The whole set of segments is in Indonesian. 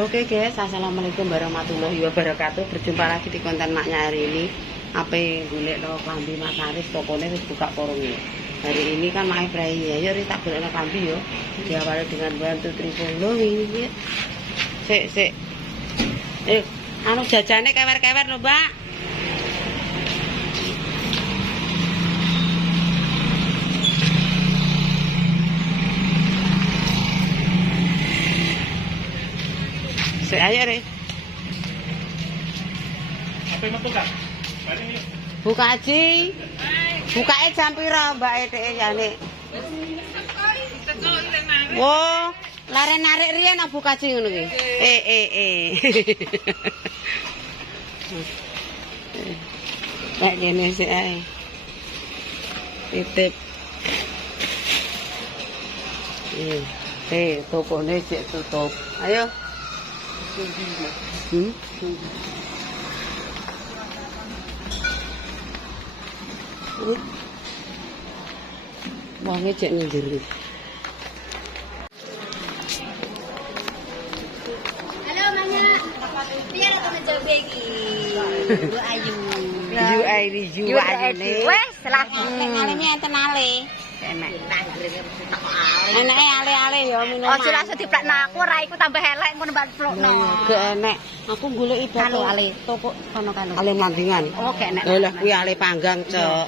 Oke guys, assalamualaikum warahmatullahi wabarakatuh. Berjumpa lagi di konten maknya hari ini. Apa golek no klambi Mas Aris, tokonya wis buka porongnya. Hari ini kan mak Ibrahim ya, yuk tak golek no klambi yo. Diawali dengan bantu tripolo ini. Sik. Anu jajane kewer-kewer lho, Mbak. Ayo deh. Apa yang buka? Buka aji. Bukae jam pira, Mbak Ede jane? Wo, lare narik riyen nak buka aji ngono ki. Kayak gini sih ae. Titip. Tokone sik tutup. Ayo. Wonge cek ning njero. Halo Manya. Piye to mencoba iki? Bu Ayu. Ju Airi ju Ayune. Wes lah. Ngalime enten ale. Enak tak grene teko ale. Enake ale-ale ya minuman. Ojo langsung diplekno aku ora iku tambah elek ngono mbak plokno. Gak enek. Aku goleki Halo batok ale toko kono kan. ale mandingan. Oh gak enek. Lah kuwi ale panggang, Cok.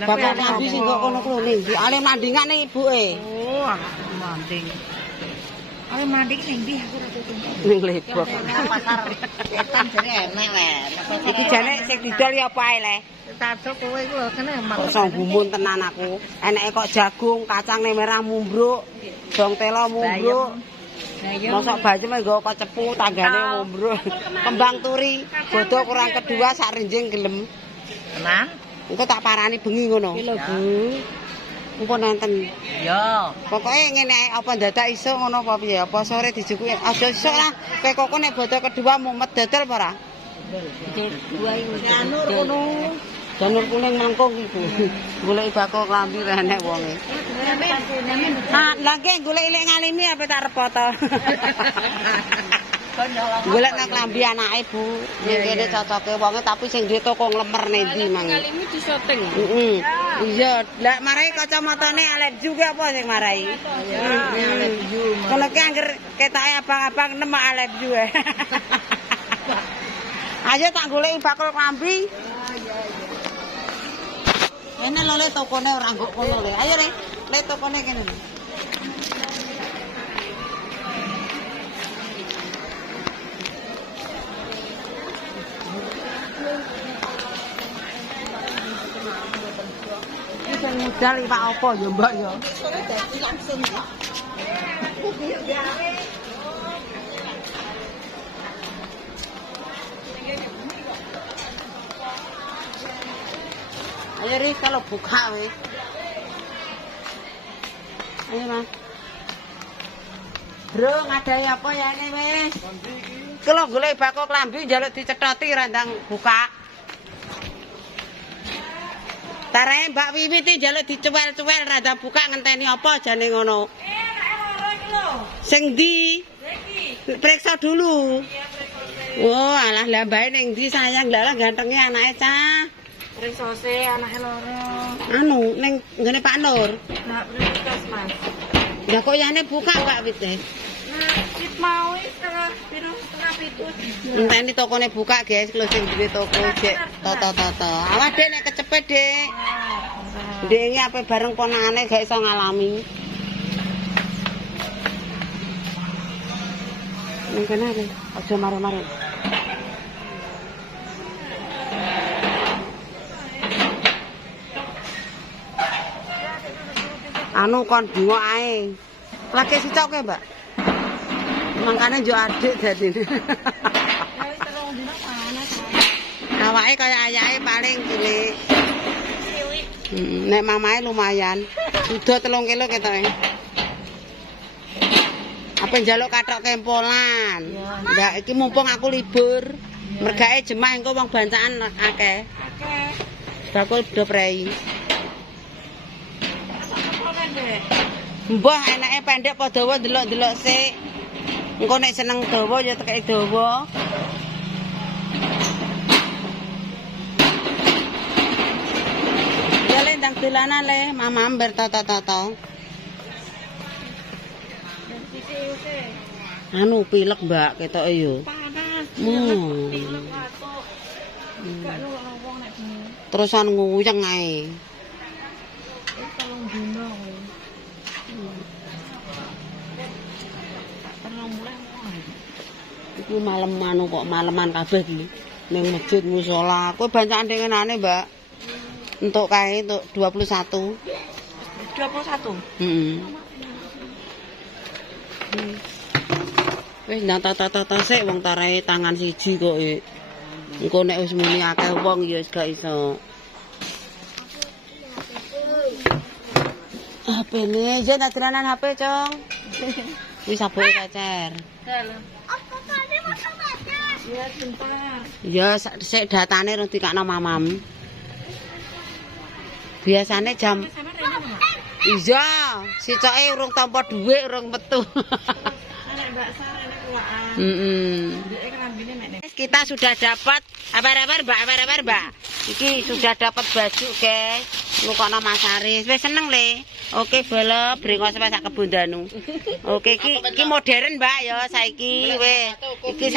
Bapak nabi sing kok kono kuwi ning ndi? Ale mandingan nih ibuke. Oh, manding. Ale manding ning ndi aku ora tutup. Ning Lebok. Pasar setan jare enek le. Iki jane sing didol ya apa ae le? Tato kowe iku lho kene Kok songgumun tenan aku. Eneke kok jagung, kacang merah mumbruk, dong telo mumbruk. Mosok bayem nggo kok cepu tanggane mumbruk. Kembang turi, bodo kurang kedua sak renjing gelem. Tenan? Engko tak parani bengi ngono. Iki lho, Bu. Mumpun enten. Yo. Pokoke ngene ae apa dadak iso ngono apa piye? Apa sore dijukuki? Aja iso lah. Kowe kok nek bodo kedua mumet dodol apa ora? Dua iki janur ngono. Janur kuning mangkung iku. Goleki bako klambi enek wonge. Ah, lha nggih golek ilik ngalimi apa tak repoto. Golek nang klambi anake Bu. Ning kene cocoke wonge tapi sing duwe toko nglemer nendi mang. Ngalimi di syuting. Heeh. Iya, lha marai kacamatane alet juga apa sing marai? Alet juga. Kono ki angger ketake abang-abang nemek alet juga. Ayo tak goleki bakul klambi. Ini lho le tokone ora nggo kono le. Ayo le tokone kene. Iki modal iwak apa ya, Mbak ya? Langsung ya. Ayo Ri, kalau buka weh. Ayo Mas. Bro, ngadai apa ya ini wis? Kalau golek bako klambi njaluk dicethoti randang buka. Tarae Mbak Wiwi ti njaluk dicuwel-cuwel randang buka ngenteni apa jane ngono. Sing ndi? Periksa dulu. Oh, alah lah mbae ning ndi sayang lah gantenge anake cah. Risose anake loro. Anu ning nggone Pak Nur. Nah, prioritas Mas. Lah kok yane buka Pak Wite? Nah, sit mau setengah biru setengah pitu. Enteni tokone buka, guys. Lho sing duwe toko jek toto-toto. Awas Dek nek kecepet, Dek. Dek iki ape bareng ponakane gak iso ngalami. Ning kene ae. Aja maro-maro. Anu kon bunga ae. Lagi sicok ke, Mbak? Mangkane yo adik dadine. Awake kaya ayake paling cilik. Nek mamae lumayan. Sudah 3 kilo ketoke. Apa njaluk kathok kempolan. Ndak iki mumpung aku libur. Mergae jemah engko wong bancakan akeh. Bakul do prei. Mbah enake pendek padha wae delok-delok sik. Engko nek seneng dawa ya tekek dawa. Ya le ndang dolanan le, mamam ber tata-tata. Anu pilek, Mbak, ketoke yo. Panas. Terusan nguyeng ae. Iku malam anu kok maleman kabeh iki. Ning masjid musala. Kowe bancaan dengenane, Mbak. Entuk kae entuk 21. 21. Heeh. Wis ndang tata-tata sik wong tarahe tangan siji kok. Engko nek wis muni akeh wong ya wis gak iso. HP ne, jen aturan HP, Cong. Wis saboke kecer. Ya bentar. Ya sik datane rung dikakno mamam. Biasane jam iya, sicoke urung tampa dhuwit, urung metu. Anak Mbak Sar enek kuwaan. Ndeke kelambine mek nek. Kita sudah dapat apa-apa, Mbak. Iki sudah dapat baju, guys. Nukono Mas Aris. Wis seneng le. Oke, bala brengos sampe sak kebondanu. Oke, iki modern, Mbak ya saiki wis. Iki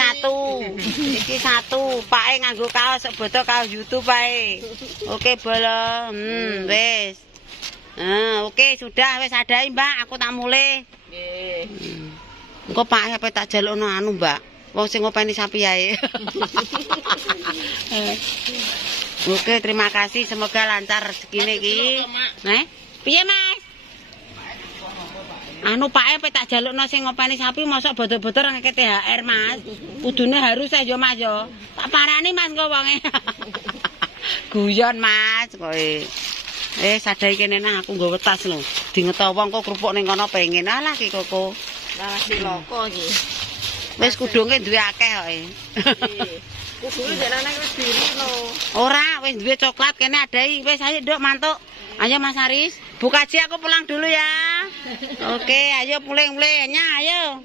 satu. Pake nganggo kaos bodo kaos YouTube ae. Oke, bala. Wis. Oke, sudah wis adai, Mbak. Aku tak mulai. Nggih. Engko Pak apa tak jalukno anu, Mbak. Wong sing ngopeni sapi ae. Oke, terima kasih. Semoga lancar rezekine iki. Piye, Mas? Anu Pak apa tak jalukno sing ngopeni sapi mosok bodo-bodo ngeke THR, Mas. Kudune harus ya, Mas ya. Tak parani, Mas, kok wonge. Guyon, Mas, kowe. Sadai kene nang aku nggawa tas lho. Dingeto wong kok krupuk ning kono pengen. Alah ki koko. Lah loko iki. Wis kudunge duwe akeh kok. Kudune jenenge wis dirino. Ora, wis duwe coklat kene adai. Wis ayo nduk mantuk. Ayo Mas Aris, buka aja aku pulang dulu ya. Oke, ayo pulang-pulang. Ayo.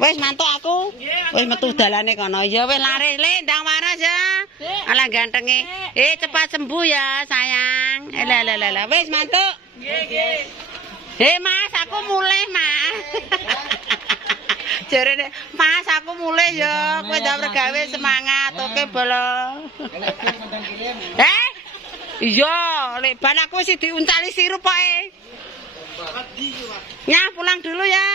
Wis mantuk aku. Wis metu dalane kono. Ya wis laris le ndang waras ya. Alah gantenge. Cepat sembuh ya, sayang. Lah. Wis mantuk. Nggih, Mas, aku mulai, Mas. Jarene, Mas, aku mulai ya. Kowe ndak regawe semangat. Oke, bolo. Iya, lek ban aku wis diuncali sirup poke. Nyah, pulang dulu ya.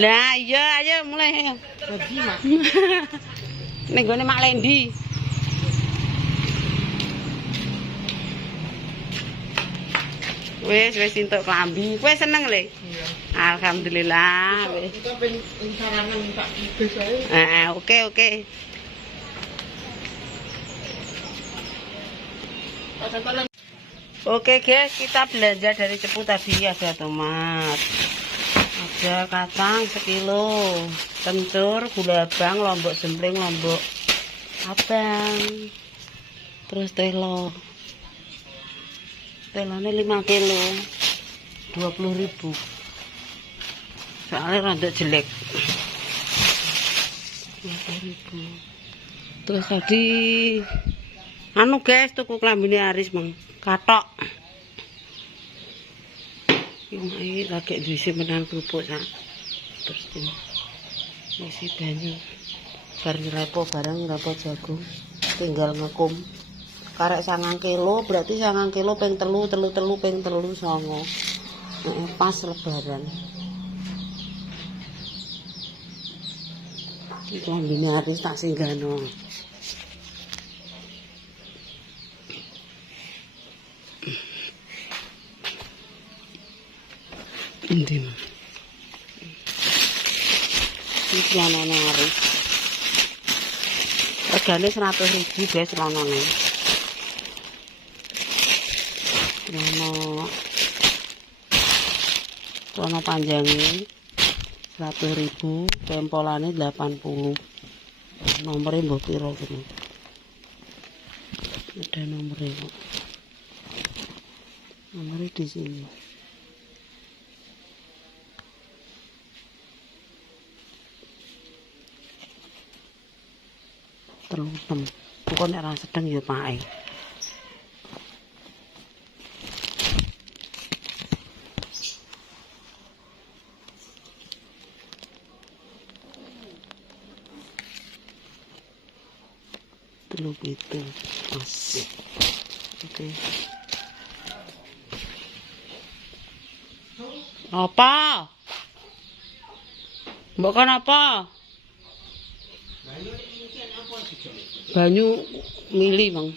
Lah, iya, ayo mulai. Babi, Mas. Ning gone Mak Lendi. Wis entuk klambi. Kowe seneng le? Iya. Alhamdulillah. Wis. Kita pengen saranan minta bebas ae. Oke. Oke guys, kita belanja dari Cepu tadi. Ada tomat, ada kacang sekilo, kencur, gula abang, lombok jembling, lombok abang, terus telone 5 kilo 20.000. Soalnya rada jelek. 20.000. Terus tadi anu guys, tuku klambine Aris mang katok. Iki lagi diisi menan kerupuk sak. Terus isi banyu. Bar nyrepo bareng rapo jagung. Tinggal ngekum. Karek 9 kilo, berarti 9 kilo ping 3 ping 3 songo. Pas lebaran. Iki klambine Aris tak singgano. Endi mah? Iki anane Aris. Regane 100.000 guys celonone. Celana panjangnya 100.000, tempolannya 80. Nomornya mbok piro kene. Ada nomornya kok. Nomornya di sini. 3 Engko nek ra sedeng ya pake. Telur itu masih oke. Apa? Mbok kan apa? Banyu mili, Bang.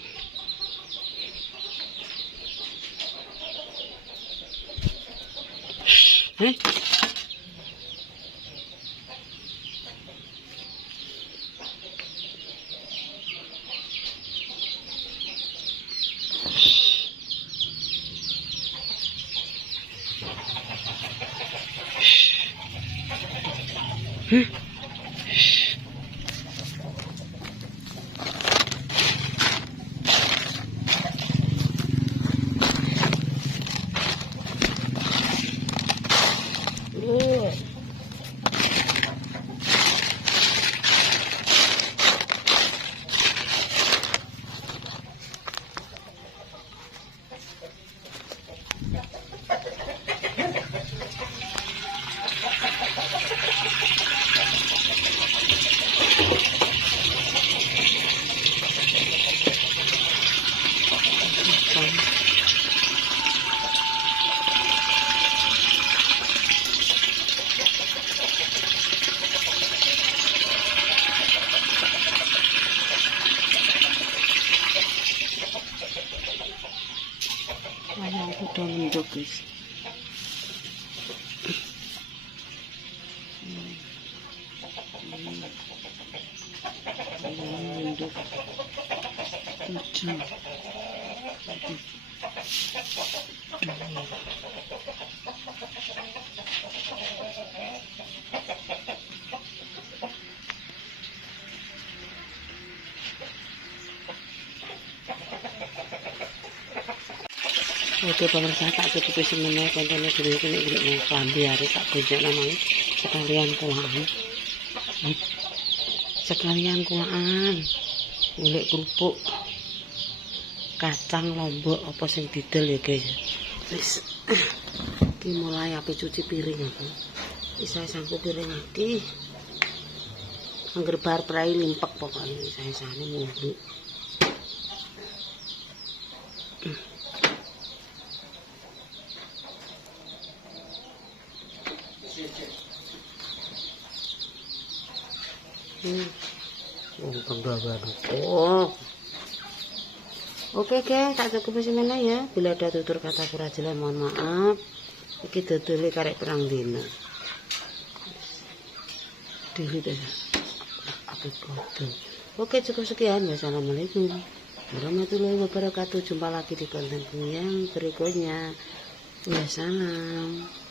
Ayam udah mendok, guys. Ayam mendok 7. Oke pemirsa, tak cukupi semuanya kontennya dulu ini mau klambi hari tak bojok namanya sekalian kulaan golek kerupuk kacang lombok apa sing didel ya guys. Wis iki mulai ape cuci piring aku isa sangku piring iki angger bar prai limpek pokoknya isa-isane mulu. Oke guys, tak cukup semene ya. Bila ada tutur kata kurang jelas mohon maaf. Iki dodole karek perang dina. Dili deh. Oke, cukup sekian. Wassalamualaikum warahmatullahi wabarakatuh. Jumpa lagi di konten yang berikutnya. Wassalam.